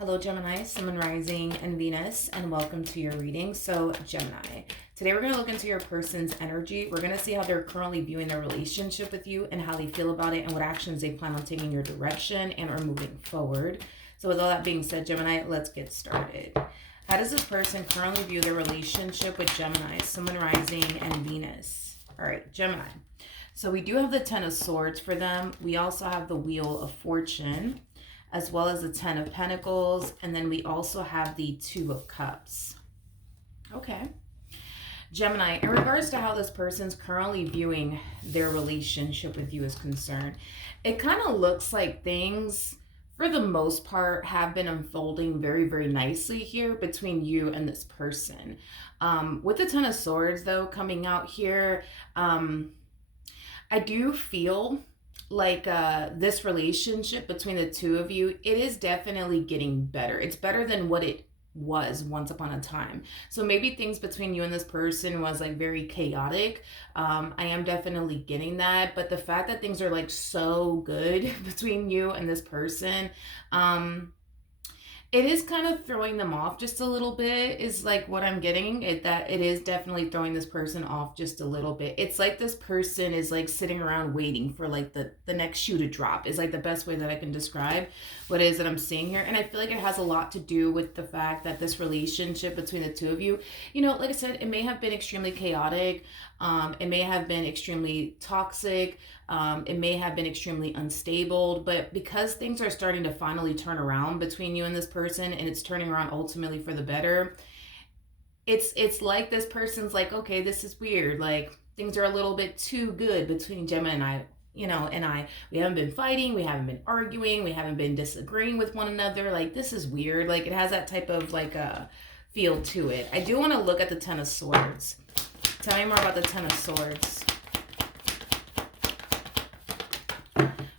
Hello, Gemini, Sun, Moon, Rising, and Venus, and welcome to your reading. So, Gemini, today we're going to look into your person's energy. We're going to see how they're currently viewing their relationship with you and how they feel about it and what actions they plan on taking in your direction and are moving forward. So, with all that being said, Gemini, let's get started. How does this person currently view their relationship with Gemini, Sun, Moon, Rising, and Venus? All right, Gemini. So, we do have the Ten of Swords for them. We also have the Wheel of Fortune, as well as the Ten of Pentacles, and then we also have the Two of Cups. Okay. Gemini, in regards to how this person's currently viewing their relationship with you is concerned, it kind of looks like things, for the most part, have been unfolding very, very nicely here between you and this person. With the Ten of Swords, though, coming out here, I do feel like this relationship between the two of you, it is definitely getting better. It's better than what it was once upon a time. So maybe things between you and this person was like very chaotic. I am definitely getting that, but the fact that things are like so good between you and this person, it is kind of throwing them off just a little bit, is like what I'm getting. That it is definitely throwing this person off just a little bit. It's like this person is like sitting around waiting for like the next shoe to drop, is like the best way that I can describe what it is that I'm seeing here. And I feel like it has a lot to do with the fact that this relationship between the two of you, you know, like I said, it may have been extremely chaotic. It may have been extremely toxic. It may have been extremely unstable, but because things are starting to finally turn around between you and this person, and it's turning around ultimately for the better, it's like this person's like, okay, this is weird. Like things are a little bit too good between Gemma and I. We haven't been fighting, we haven't been arguing, we haven't been disagreeing with one another. Like this is weird. Like it has that type of like a feel to it. I do want to look at the Ten of Swords. Tell me more about the Ten of Swords.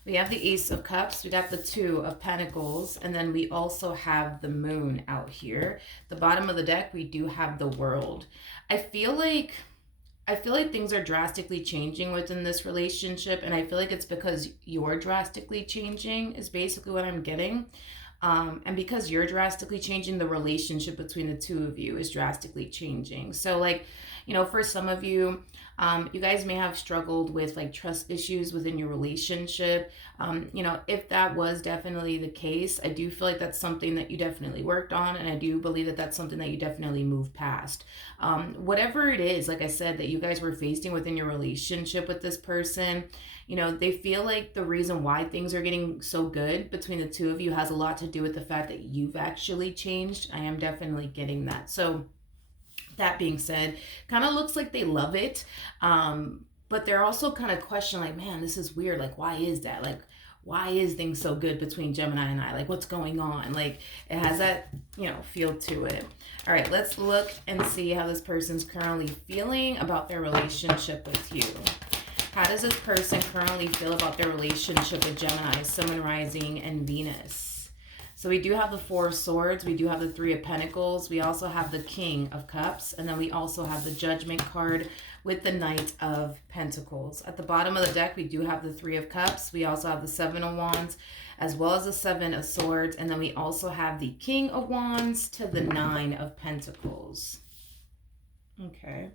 We have the Ace of Cups, we got the Two of Pentacles, and then we also have the Moon out here. The bottom of the deck, we do have the World. I feel like things are drastically changing within this relationship, and I feel like it's because you're drastically changing is basically what I'm getting. And because you're drastically changing, the relationship between the two of you is drastically changing. So like, you know, for some of you, you guys may have struggled with like trust issues within your relationship. You know, if that was definitely the case, I do feel like that's something that you definitely worked on. And I do believe that that's something that you definitely moved past. Whatever it is, like I said, that you guys were facing within your relationship with this person, you know, they feel like the reason why things are getting so good between the two of you has a lot to do with the fact that you've actually changed. I am definitely getting that. So that being said, kind of looks like they love it. But they're also kind of questioning like, man, this is weird. Like, why is that? Like, why is things so good between Gemini and I? Like, what's going on? Like, it has that, you know, feel to it. All right, let's look and see how this person's currently feeling about their relationship with you. How does this person currently feel about their relationship with Gemini, Sun, Moon, Rising, and Venus? So we do have the Four of Swords. We do have the Three of Pentacles. We also have the King of Cups. And then we also have the Judgment card with the Knight of Pentacles. At the bottom of the deck, we do have the Three of Cups. We also have the Seven of Wands, as well as the Seven of Swords. And then we also have the King of Wands to the Nine of Pentacles. Okay.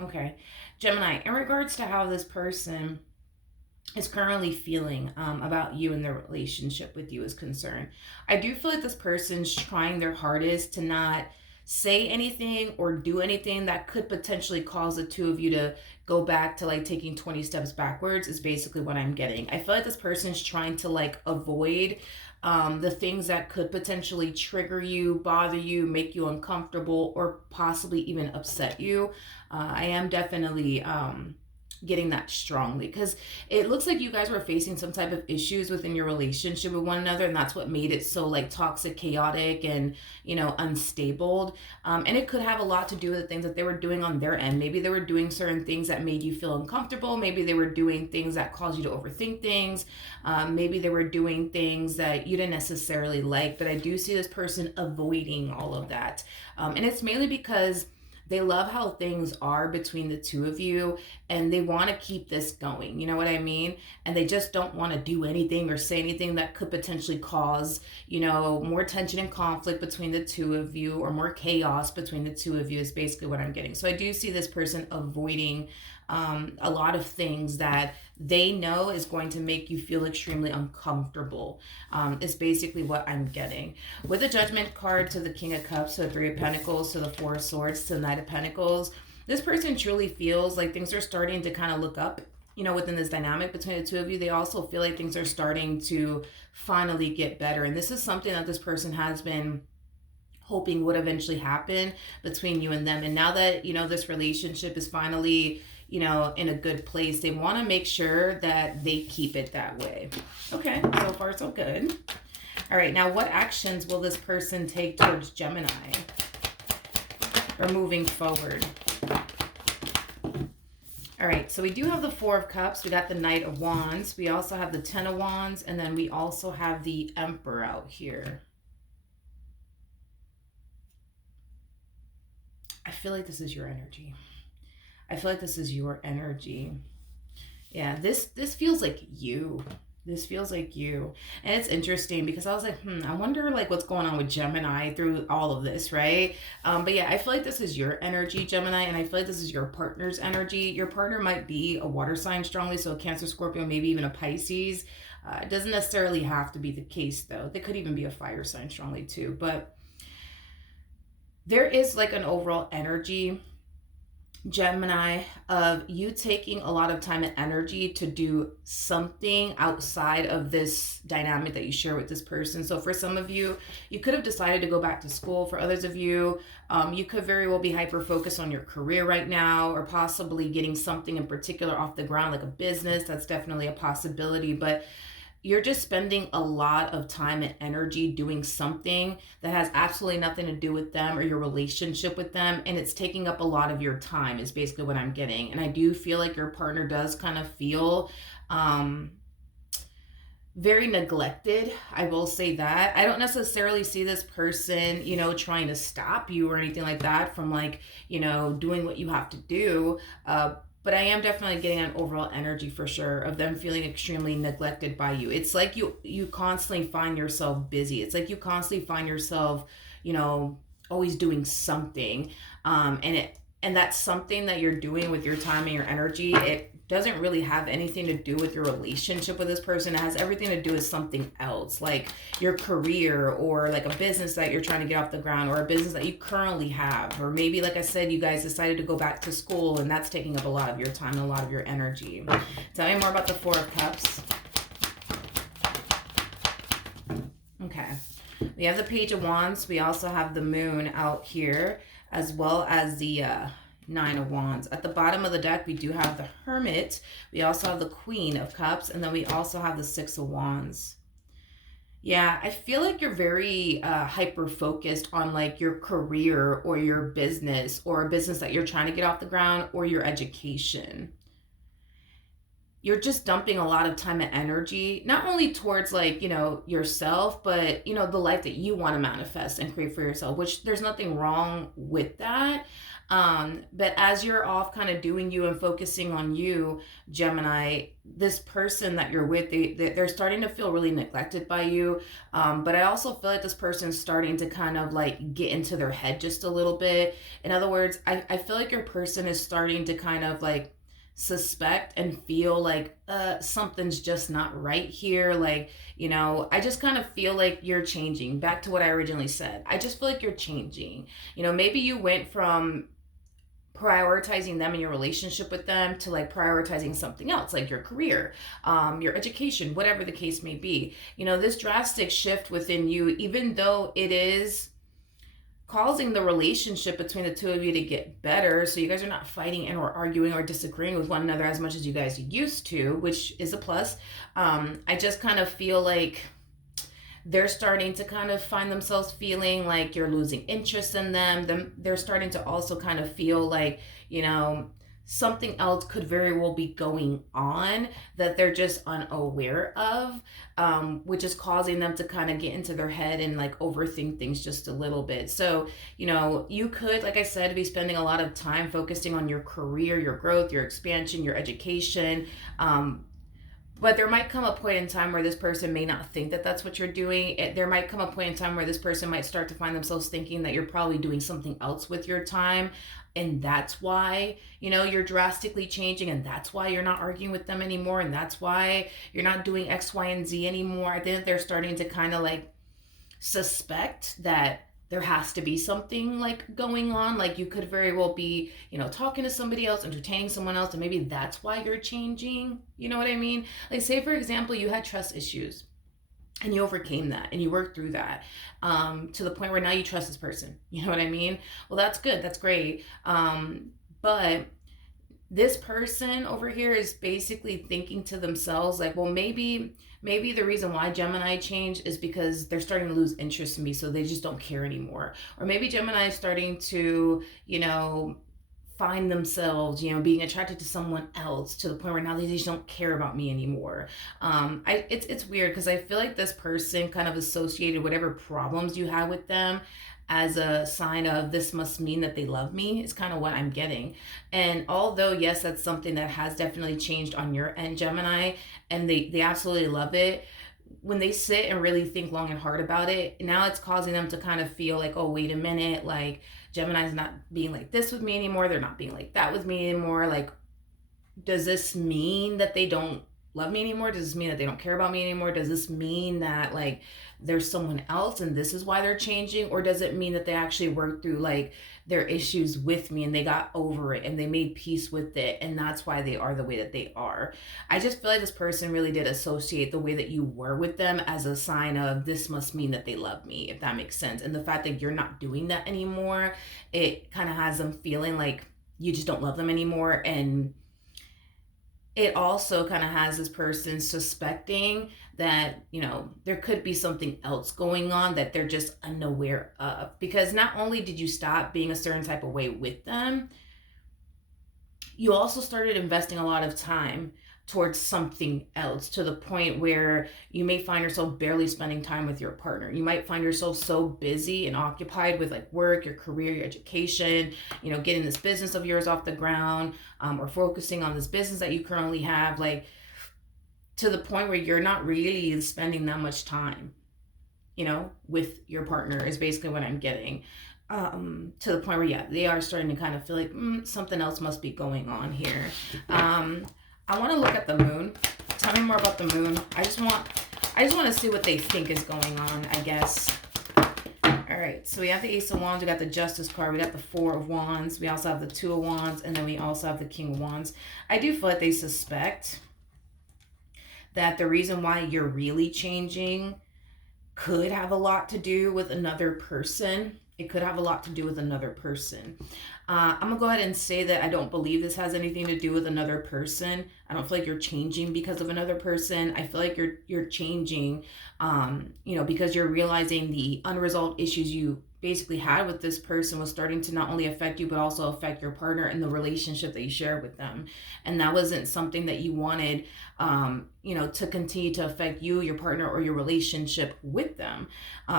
Okay. Gemini, in regards to how this person is currently feeling about you and their relationship with you is concerned, I do feel like this person's trying their hardest to not say anything or do anything that could potentially cause the two of you to go back to like taking 20 steps backwards, is basically what I'm getting. I feel like this person's trying to like avoid the things that could potentially trigger you, bother you, make you uncomfortable, or possibly even upset you. I am definitely getting that strongly, because it looks like you guys were facing some type of issues within your relationship with one another, and that's what made it so like toxic, chaotic, and, you know, unstable. And it could have a lot to do with the things that they were doing on their end. Maybe they were doing certain things that made you feel uncomfortable. Maybe they were doing things that caused you to overthink things. Maybe they were doing things that you didn't necessarily like, but I do see this person avoiding all of that. And it's mainly because They love how things are between the two of you, and they want to keep this going. You know what I mean? And they just don't want to do anything or say anything that could potentially cause, more tension and conflict between the two of you, or more chaos between the two of you, is basically what I'm getting. So I do see this person avoiding a lot of things that they know is going to make you feel extremely uncomfortable, is basically what I'm getting. With the Judgment card to the King of Cups, to the Three of Pentacles, to the Four of Swords, to the Knight of Pentacles, this person truly feels like things are starting to kind of look up, within this dynamic between the two of you. They also feel like things are starting to finally get better. And this is something that this person has been hoping would eventually happen between you and them. And now that, this relationship is finally, in a good place, they want to make sure that they keep it that way. Okay, so far so good. All right, now what actions will this person take towards Gemini or moving forward? All right, so we do have the Four of Cups. We got the Knight of Wands. We also have the Ten of Wands, and then we also have the Emperor out here. I feel like this is your energy. I feel like this is your energy. Yeah, this feels like you. This feels like you. And it's interesting because I was like, I wonder like what's going on with Gemini through all of this, right? But yeah, I feel like this is your energy, Gemini, and I feel like this is your partner's energy. Your partner might be a water sign strongly, so a Cancer, Scorpio, maybe even a Pisces. It doesn't necessarily have to be the case though. They could even be a fire sign strongly too. But there is like an overall energy, Gemini, of you taking a lot of time and energy to do something outside of this dynamic that you share with this person. So for some of you, you could have decided to go back to school. For others of you, you could very well be hyper focused on your career right now, or possibly getting something in particular off the ground, like a business. That's definitely a possibility. But you're just spending a lot of time and energy doing something that has absolutely nothing to do with them or your relationship with them, and it's taking up a lot of your time, is basically what I'm getting. And I do feel like your partner does kind of feel very neglected. I will say that. I don't necessarily see this person, trying to stop you or anything like that from like, doing what you have to do. But I am definitely getting an overall energy for sure of them feeling extremely neglected by you. It's like you constantly find yourself busy. It's like you constantly find yourself, always doing something. And that's something that you're doing with your time and your energy. It doesn't really have anything to do with your relationship with this person. It has everything to do with something else, like your career, or like a business that you're trying to get off the ground, or a business that you currently have. Or maybe, like I said, you guys decided to go back to school, and that's taking up a lot of your time and a lot of your energy. Tell me more about the Four of Cups. Okay. We have the Page of Wands. We also have the Moon out here, as well as the Nine of Wands. At the bottom of the deck, we do have the Hermit. We also have the Queen of Cups, and then we also have the Six of Wands. Yeah, I feel like you're very hyper focused on like your career or your business, or a business that you're trying to get off the ground, or your education. You're just dumping a lot of time and energy, not only towards like, yourself, but, the life that you want to manifest and create for yourself, which there's nothing wrong with that. But as you're off kind of doing you and focusing on you, Gemini, this person that you're with, they're starting to feel really neglected by you. But I also feel like this person's starting to kind of like get into their head just a little bit. In other words, I feel like your person is starting to kind of like suspect and feel like something's just not right here. Like, I just kind of feel like you're changing. Back to what I originally said, I just feel like you're changing. Maybe you went from prioritizing them and your relationship with them to like prioritizing something else, like your career, your education, whatever the case may be. This drastic shift within you, even though it is causing the relationship between the two of you to get better, so you guys are not fighting and or arguing or disagreeing with one another as much as you guys used to, which is a plus. I just kind of feel like they're starting to kind of find themselves feeling like you're losing interest in them. They're starting to also kind of feel like, something else could very well be going on that they're just unaware of, which is causing them to kind of get into their head and like overthink things just a little bit. So, you could, like I said, be spending a lot of time focusing on your career, your growth, your expansion, your education. But there might come a point in time where this person may not think that that's what you're doing. There might come a point in time where this person might start to find themselves thinking that you're probably doing something else with your time. And that's why, you're drastically changing. And that's why you're not arguing with them anymore. And that's why you're not doing X, Y, and Z anymore. I think they're starting to kind of like suspect that there has to be something like going on. Like you could very well be, talking to somebody else, entertaining someone else, and maybe that's why you're changing. You know what I mean? Like, say, for example, you had trust issues and you overcame that and you worked through that, to the point where now you trust this person. You know what I mean? Well, that's good. That's great. But this person over here is basically thinking to themselves like, well, maybe the reason why Gemini changed is because they're starting to lose interest in me, so they just don't care anymore. Or maybe Gemini is starting to, find themselves, being attracted to someone else to the point where now they just don't care about me anymore. It's weird because I feel like this person kind of associated whatever problems you had with them as a sign of this must mean that they love me, is kind of what I'm getting. And although, yes, that's something that has definitely changed on your end, Gemini, and they absolutely love it, when they sit and really think long and hard about it, now it's causing them to kind of feel like, oh, wait a minute, like Gemini's not being like this with me anymore. They're not being like that with me anymore. Like, does this mean that they don't love me anymore? Does this mean that they don't care about me anymore? Does this mean that like there's someone else and this is why they're changing? Or does it mean that they actually worked through like their issues with me and they got over it and they made peace with it, and that's why they are the way that they are? I just feel like this person really did associate the way that you were with them as a sign of this must mean that they love me, if that makes sense. And the fact that you're not doing that anymore, it kind of has them feeling like you just don't love them anymore. And it also kind of has this person suspecting that, there could be something else going on that they're just unaware of. Because not only did you stop being a certain type of way with them, you also started investing a lot of time towards something else, to the point where you may find yourself barely spending time with your partner. You might find yourself so busy and occupied with like work, your career, your education, getting this business of yours off the ground, or focusing on this business that you currently have, like to the point where you're not really spending that much time, with your partner, is basically what I'm getting. To the point where, yeah, they are starting to kind of feel like something else must be going on here. I want to look at the moon. Tell me more about the moon. I just want to see what they think is going on, I guess. All right, so we have the Ace of Wands, we got the Justice card, we got the Four of Wands, we also have the Two of Wands, and then we also have the King of Wands. I do feel like they suspect that the reason why you're really changing could have a lot to do with another person. It could have a lot to do with another person. I'm going to go ahead and say that I don't believe this has anything to do with another person. I don't feel like you're changing because of another person. I feel like you're changing, because you're realizing the unresolved issues you basically had with this person was starting to not only affect you, but also affect your partner and the relationship that you share with them. And that wasn't something that you wanted, to continue to affect you, your partner, or your relationship with them.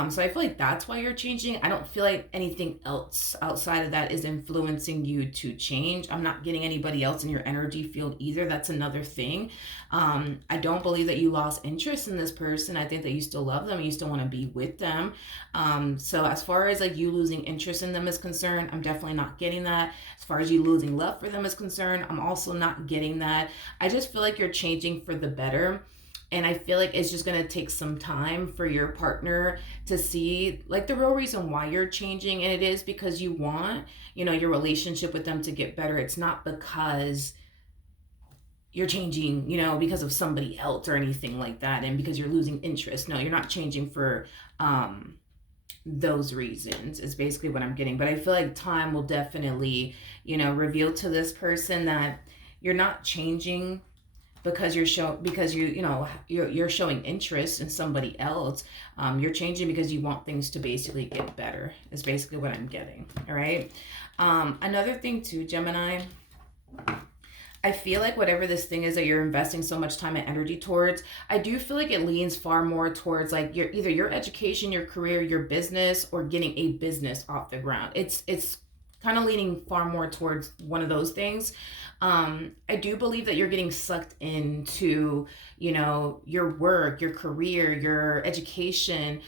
So I feel like that's why you're changing. I don't feel like anything else outside of that is influencing you to change. I'm not getting anybody else in your energy field either. That's another thing. I don't believe that you lost interest in this person. I think that you still love them and you still want to be with them. So as far as like you losing interest in them is concerned, I'm definitely not getting that. As far as you losing love for them is concerned, I'm also not getting that. I just feel like you're changing for the better. And I feel like it's just going to take some time for your partner to see like the real reason why you're changing. And it is because you want, your relationship with them to get better. It's not because you're changing, because of somebody else or anything like that. And because you're losing interest. No, you're not changing for those reasons is basically what I'm getting. But I feel like time will definitely, reveal to this person that you're not changing because you're showing interest in somebody else. You're changing because you want things to basically get better is basically what I'm getting. All right. Another thing too, Gemini, I feel like whatever this thing is that you're investing so much time and energy towards, I do feel like it leans far more towards like your either your education, your career, your business, or getting a business off the ground. It's kind of leaning far more towards one of those things. I do believe that you're getting sucked into, you know, your work, your career, your education,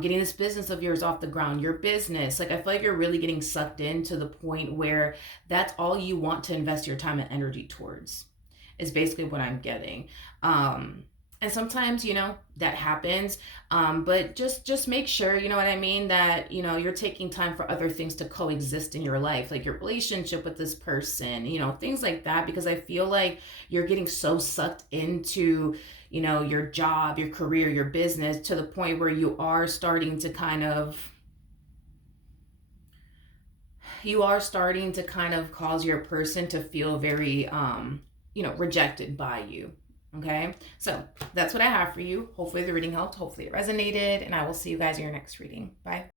getting this business of yours off the ground, your business. Like I feel like you're really getting sucked in to the point where that's all you want to invest your time and energy towards, is basically what I'm getting. And sometimes, you know, that happens. But just make sure, you know what I mean, that, you know, you're taking time for other things to coexist in your life, like your relationship with this person, you know, things like that, because I feel like you're getting so sucked into, you know, your job, your career, your business, to the point where you are starting to kind of cause your person to feel very you know, rejected by you. Okay, so that's what I have for you. Hopefully the reading helped, hopefully it resonated, and I will see you guys in your next reading. Bye.